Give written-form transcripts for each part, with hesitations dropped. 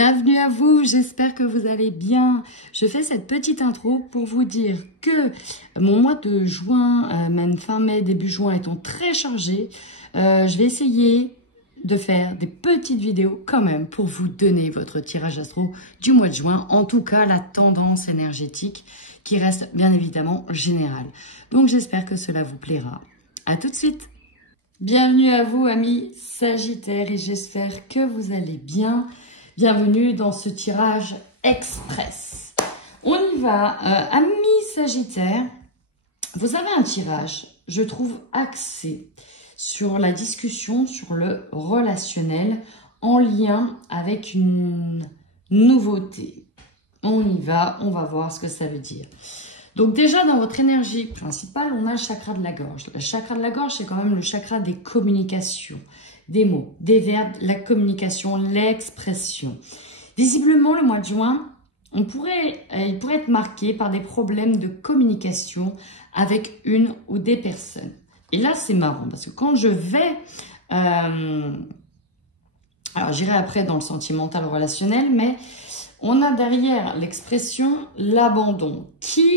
Bienvenue à vous, j'espère que vous allez bien. Je fais cette petite intro pour vous dire que mon mois de juin, même fin mai, début juin étant très chargé, je vais essayer de faire des petites vidéos quand même pour vous donner votre tirage astro du mois de juin, en tout cas la tendance énergétique qui reste bien évidemment générale. Donc j'espère que cela vous plaira. À tout de suite. Bienvenue à vous amis Sagittaires et j'espère que vous allez bien. Bienvenue dans ce tirage express. On y va, amis Sagittaires. Vous avez un tirage, je trouve, axé sur la discussion, sur le relationnel, en lien avec une nouveauté. On y va, on va voir ce que ça veut dire. Donc déjà, dans votre énergie principale, on a le chakra de la gorge. Le chakra de la gorge, c'est quand même le chakra des communications, des mots, des verbes, la communication, l'expression. Visiblement, le mois de juin, il pourrait être marqué par des problèmes de communication avec une ou des personnes. Et là, c'est marrant, parce que quand je vais... alors, j'irai après dans le sentimental relationnel, mais on a derrière l'expression l'abandon. Qui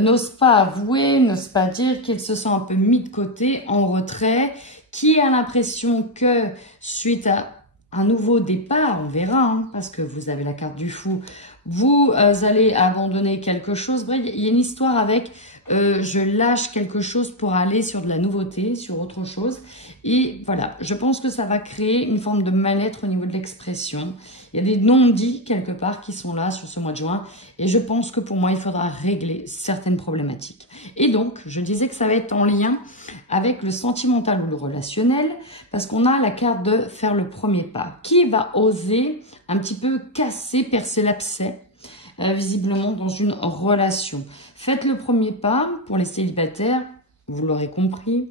n'ose pas avouer, n'ose pas dire qu'il se sent un peu mis de côté, en retrait, qui a l'impression que suite à un nouveau départ, on verra, hein, parce que vous avez la carte du fou, vous allez abandonner quelque chose. Bref, il y a une histoire avec je lâche quelque chose pour aller sur de la nouveauté, sur autre chose. Et voilà, je pense que ça va créer une forme de mal-être au niveau de l'expression. Il y a des non-dits quelque part qui sont là sur ce mois de juin. Et je pense que pour moi, il faudra régler certaines problématiques. Et donc, je disais que ça va être en lien avec le sentimental ou le relationnel. Parce qu'on a la carte de faire le premier pas. Qui va oser un petit peu casser, percer l'abcès visiblement dans une relation. Faites le premier pas pour les célibataires, vous l'aurez compris.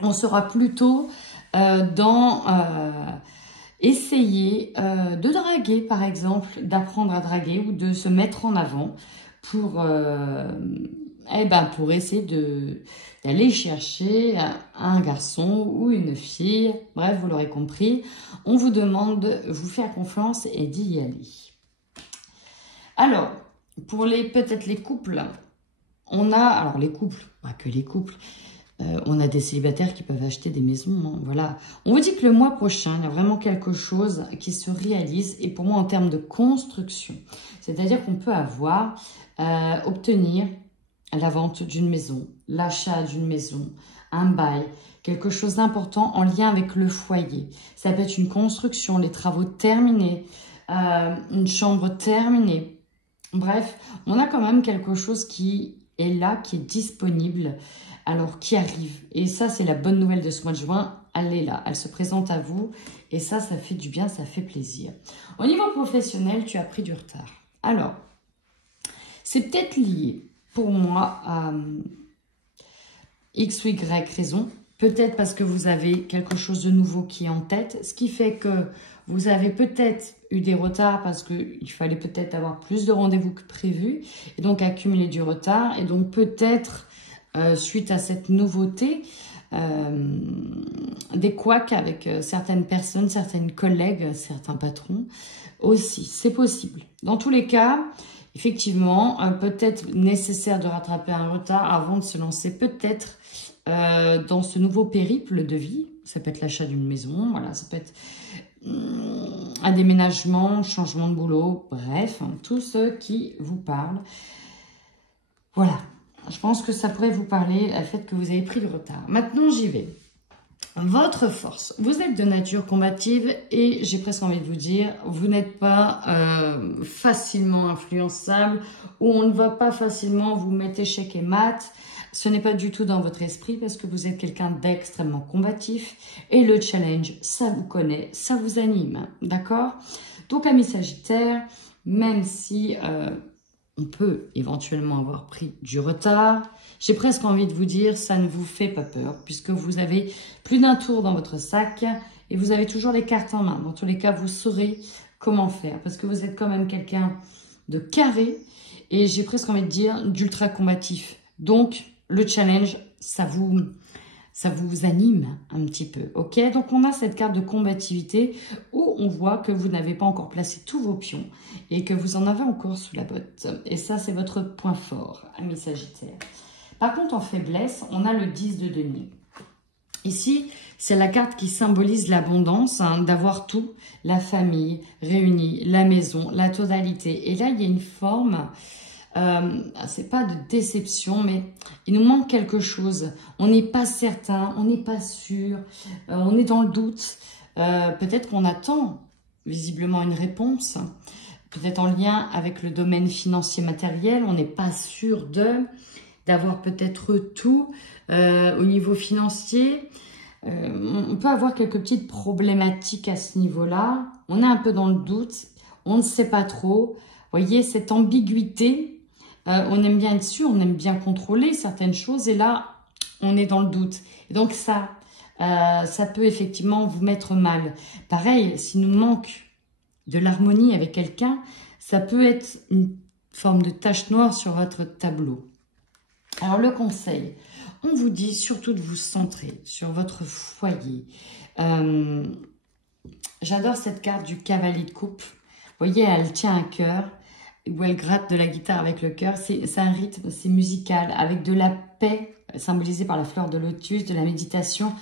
On sera plutôt dans essayer de draguer, par exemple, d'apprendre à draguer ou de se mettre en avant pour essayer d'aller chercher un garçon ou une fille. Bref, vous l'aurez compris. On vous demande de vous faire confiance et d'y aller. Alors, pour peut-être les couples, on a, alors les couples, pas que les couples, on a des célibataires qui peuvent acheter des maisons, hein, voilà. On vous dit que le mois prochain, il y a vraiment quelque chose qui se réalise, et pour moi en termes de construction, c'est-à-dire qu'on peut obtenir la vente d'une maison, l'achat d'une maison, un bail, quelque chose d'important en lien avec le foyer. Ça peut être une construction, les travaux terminés, une chambre terminée. Bref, on a quand même quelque chose qui est là, qui est disponible, alors qui arrive. Et ça, c'est la bonne nouvelle de ce mois de juin. Elle est là, elle se présente à vous. Et ça fait du bien, ça fait plaisir. Au niveau professionnel, tu as pris du retard. Alors, c'est peut-être lié pour moi à X ou Y raison. Peut-être parce que vous avez quelque chose de nouveau qui est en tête. Ce qui fait que vous avez peut-être eu des retards parce qu'il fallait peut-être avoir plus de rendez-vous que prévu. Et donc accumuler du retard. Et donc peut-être, suite à cette nouveauté, des couacs avec certaines personnes, certaines collègues, certains patrons aussi. C'est possible. Dans tous les cas, effectivement, peut-être nécessaire de rattraper un retard avant de se lancer peut-être dans ce nouveau périple de vie. Ça peut être l'achat d'une maison, voilà, ça peut être un déménagement, changement de boulot, bref, hein, tout ce qui vous parle. Voilà, je pense que ça pourrait vous parler, le fait que vous avez pris du retard. Maintenant, j'y vais. Votre force, vous êtes de nature combative et j'ai presque envie de vous dire, vous n'êtes pas facilement influençable ou on ne va pas facilement vous mettre échec et mat. Ce n'est pas du tout dans votre esprit parce que vous êtes quelqu'un d'extrêmement combatif et le challenge, ça vous connaît, ça vous anime, d'accord? Donc, amis Sagittaires, même si on peut éventuellement avoir pris du retard, j'ai presque envie de vous dire, ça ne vous fait pas peur puisque vous avez plus d'un tour dans votre sac et vous avez toujours les cartes en main. Dans tous les cas, vous saurez comment faire parce que vous êtes quand même quelqu'un de carré et j'ai presque envie de dire d'ultra combatif. Donc, le challenge, ça vous ça vous anime un petit peu, ok? Donc, on a cette carte de combativité où on voit que vous n'avez pas encore placé tous vos pions et que vous en avez encore sous la botte. Et ça, c'est votre point fort, amis Sagittaire. Par contre, en faiblesse, on a le 10 de denier. Ici, c'est la carte qui symbolise l'abondance, hein, d'avoir tout, la famille réunie, la maison, la totalité. Et là, il y a une forme, c'est pas de déception, mais il nous manque quelque chose. On n'est pas certain, on n'est pas sûr, on est dans le doute. Peut-être qu'on attend visiblement une réponse, peut-être en lien avec le domaine financier matériel. On n'est pas sûr d'avoir peut-être tout au niveau financier. On peut avoir quelques petites problématiques à ce niveau-là. On est un peu dans le doute. On ne sait pas trop. Vous voyez, cette ambiguïté, on aime bien être sûr, on aime bien contrôler certaines choses. Et là, on est dans le doute. Et donc ça peut effectivement vous mettre mal. Pareil, s'il nous manque de l'harmonie avec quelqu'un, ça peut être une forme de tache noire sur votre tableau. Alors, le conseil, on vous dit surtout de vous centrer sur votre foyer. J'adore cette carte du cavalier de coupe. Vous voyez, elle tient un cœur, où elle gratte de la guitare avec le cœur. C'est un rythme, c'est musical, avec de la paix, symbolisée par la fleur de lotus, de la méditation.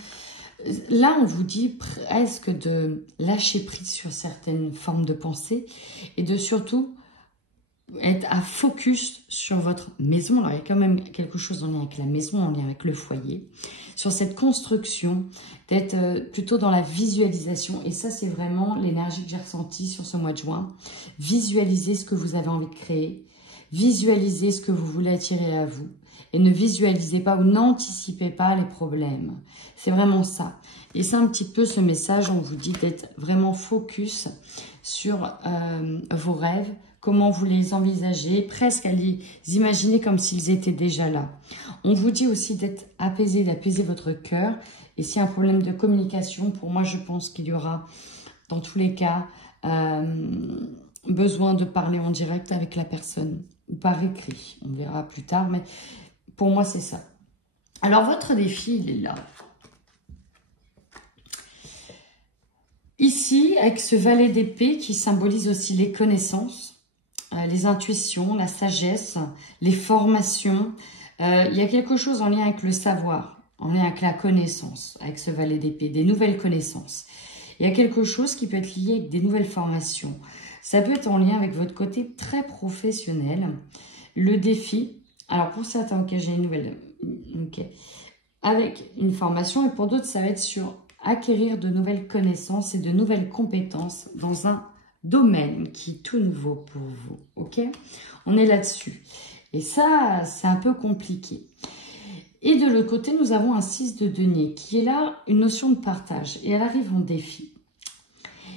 Là, on vous dit presque de lâcher prise sur certaines formes de pensée et de surtout être à focus sur votre maison. Alors, il y a quand même quelque chose en lien avec la maison, en lien avec le foyer. Sur cette construction, d'être plutôt dans la visualisation. Et ça, c'est vraiment l'énergie que j'ai ressentie sur ce mois de juin. Visualisez ce que vous avez envie de créer. Visualisez ce que vous voulez attirer à vous. Et ne visualisez pas ou n'anticipez pas les problèmes. C'est vraiment ça. Et c'est un petit peu ce message, on vous dit d'être vraiment focus sur vos rêves, comment vous les envisagez, presque à les imaginer comme s'ils étaient déjà là. On vous dit aussi d'être apaisé, d'apaiser votre cœur. Et s'il y a un problème de communication, pour moi, je pense qu'il y aura, dans tous les cas, besoin de parler en direct avec la personne ou par écrit. On verra plus tard, mais pour moi, c'est ça. Alors, votre défi, il est là. Ici, avec ce valet d'épée qui symbolise aussi les connaissances, les intuitions, la sagesse, les formations. Il y a quelque chose en lien avec le savoir, en lien avec la connaissance, avec ce valet d'épée, des nouvelles connaissances. Il y a quelque chose qui peut être lié avec des nouvelles formations. Ça peut être en lien avec votre côté très professionnel. Le défi, alors pour certains, ok, j'ai une nouvelle, ok, avec une formation, et pour d'autres, ça va être sur acquérir de nouvelles connaissances et de nouvelles compétences dans un domaine qui est tout nouveau pour vous, ok? On est là-dessus. Et ça, c'est un peu compliqué. Et de l'autre côté, nous avons un 6 de denier qui est là, une notion de partage. Et elle arrive en défi.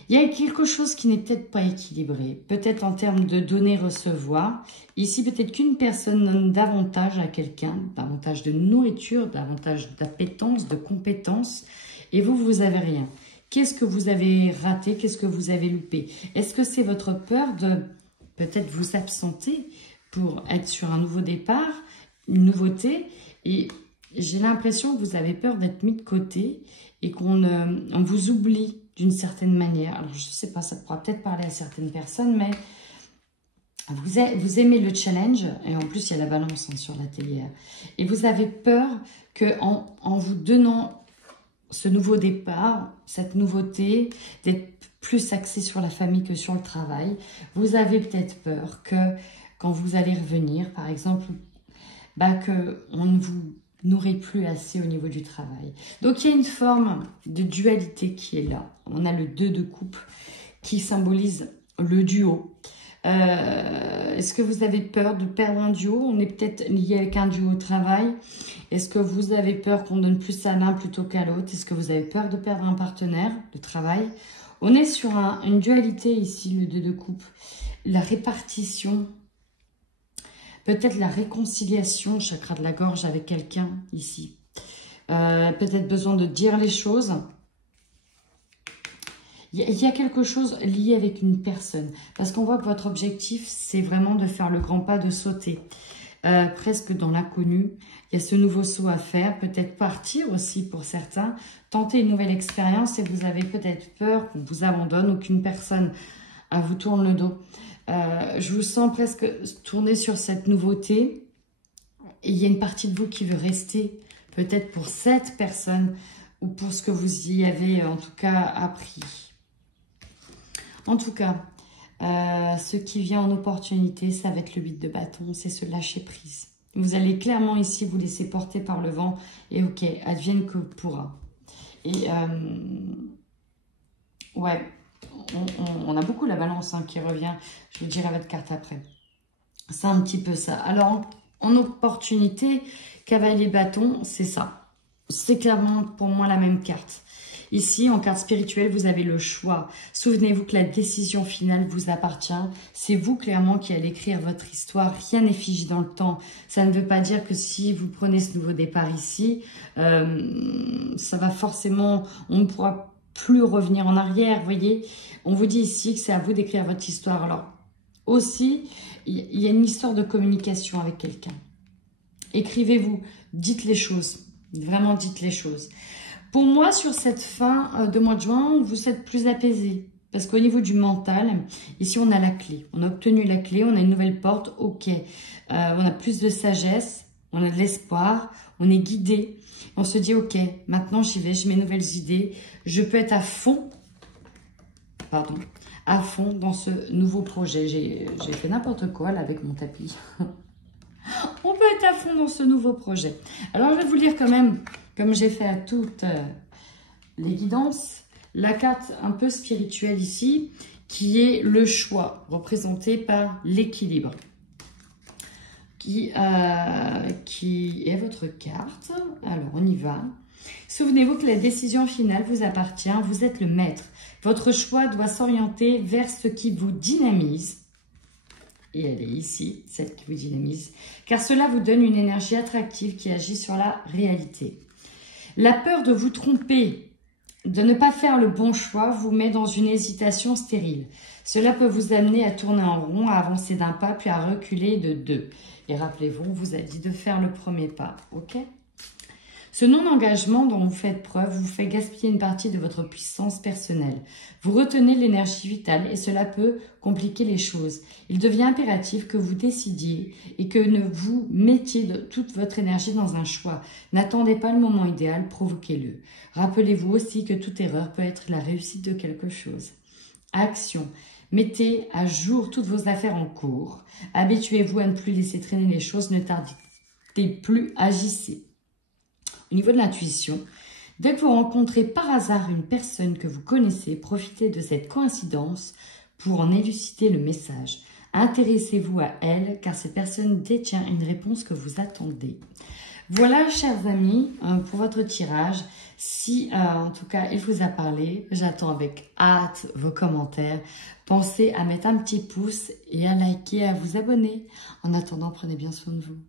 Il y a quelque chose qui n'est peut-être pas équilibré. Peut-être en termes de donner-recevoir. Ici, peut-être qu'une personne donne davantage à quelqu'un, davantage de nourriture, davantage d'appétence, de compétences. Et vous, vous avez rien. Qu'est-ce que vous avez raté? Qu'est-ce que vous avez loupé? Est-ce que c'est votre peur de peut-être vous absenter pour être sur un nouveau départ, une nouveauté? Et j'ai l'impression que vous avez peur d'être mis de côté et qu'on on vous oublie d'une certaine manière. Alors, je ne sais pas, ça pourra peut-être parler à certaines personnes, mais vous aimez le challenge. Et en plus, il y a la balance sur la télé. Et vous avez peur qu'en vous donnant ce nouveau départ, cette nouveauté, d'être plus axé sur la famille que sur le travail. Vous avez peut-être peur que quand vous allez revenir, par exemple, qu'on ne vous nourrit plus assez au niveau du travail. Donc, il y a une forme de dualité qui est là. On a le 2 de coupe qui symbolise le duo. Est-ce que vous avez peur de perdre un duo? On est peut-être lié avec un duo au travail. Est-ce que vous avez peur qu'on donne plus à l'un plutôt qu'à l'autre? Est-ce que vous avez peur de perdre un partenaire de travail? On est sur une dualité ici, le 2 de coupe. La répartition, peut-être la réconciliation, chakra de la gorge avec quelqu'un ici. Peut-être besoin de dire les choses. Il y a quelque chose lié avec une personne. Parce qu'on voit que votre objectif, c'est vraiment de faire le grand pas, de sauter. presque dans l'inconnu. Il y a ce nouveau saut à faire, peut-être partir aussi pour certains, tenter une nouvelle expérience et vous avez peut-être peur qu'on vous abandonne ou qu'une personne vous tourne le dos. Je vous sens presque tourner sur cette nouveauté et il y a une partie de vous qui veut rester, peut-être pour cette personne ou pour ce que vous y avez en tout cas appris. En tout cas, ce qui vient en opportunité, ça va être le 8 de bâton, c'est ce lâcher prise. Vous allez clairement ici vous laisser porter par le vent et ok, advienne que pourra. Et ouais, on a beaucoup la balance qui revient, je vous dirai votre carte après. C'est un petit peu ça. Alors, en opportunité, cavalier bâton, c'est ça. C'est clairement pour moi la même carte. Ici, en carte spirituelle, vous avez le choix. Souvenez-vous que la décision finale vous appartient. C'est vous, clairement, qui allez écrire votre histoire. Rien n'est figé dans le temps. Ça ne veut pas dire que si vous prenez ce nouveau départ ici, ça va forcément... On ne pourra plus revenir en arrière, vous voyez. On vous dit ici que c'est à vous d'écrire votre histoire. Alors, aussi, il y a une histoire de communication avec quelqu'un. Écrivez-vous, dites les choses. Vraiment, dites les choses. Pour moi, sur cette fin de mois de juin, vous êtes plus apaisé. Parce qu'au niveau du mental, ici, on a la clé. On a obtenu la clé, on a une nouvelle porte, ok. On a plus de sagesse, on a de l'espoir, on est guidé. On se dit, ok, maintenant j'y vais, j'ai mes nouvelles idées. Je peux être à fond dans ce nouveau projet. J'ai fait n'importe quoi là avec mon tapis. On peut être à fond dans ce nouveau projet. Alors, je vais vous lire quand même, comme j'ai fait à toutes les guidances, la carte un peu spirituelle ici, qui est le choix, représenté par l'équilibre, qui est votre carte. Alors, on y va. Souvenez-vous que la décision finale vous appartient, vous êtes le maître. Votre choix doit s'orienter vers ce qui vous dynamise. Et elle est ici, celle qui vous dynamise, car cela vous donne une énergie attractive qui agit sur la réalité. La peur de vous tromper, de ne pas faire le bon choix, vous met dans une hésitation stérile. Cela peut vous amener à tourner en rond, à avancer d'un pas, puis à reculer de 2. Et rappelez-vous, on vous a dit de faire le premier pas, ok ? Ce non-engagement dont vous faites preuve vous fait gaspiller une partie de votre puissance personnelle. Vous retenez l'énergie vitale et cela peut compliquer les choses. Il devient impératif que vous décidiez et que ne vous mettiez toute votre énergie dans un choix. N'attendez pas le moment idéal, provoquez-le. Rappelez-vous aussi que toute erreur peut être la réussite de quelque chose. Action. Mettez à jour toutes vos affaires en cours. Habituez-vous à ne plus laisser traîner les choses. Ne tardez plus, agissez. Au niveau de l'intuition, dès que vous rencontrez par hasard une personne que vous connaissez, profitez de cette coïncidence pour en élucider le message. Intéressez-vous à elle, car cette personne détient une réponse que vous attendez. Voilà, chers amis, pour votre tirage. Si, en tout cas, il vous a parlé, j'attends avec hâte vos commentaires. Pensez à mettre un petit pouce et à liker, à vous abonner. En attendant, prenez bien soin de vous.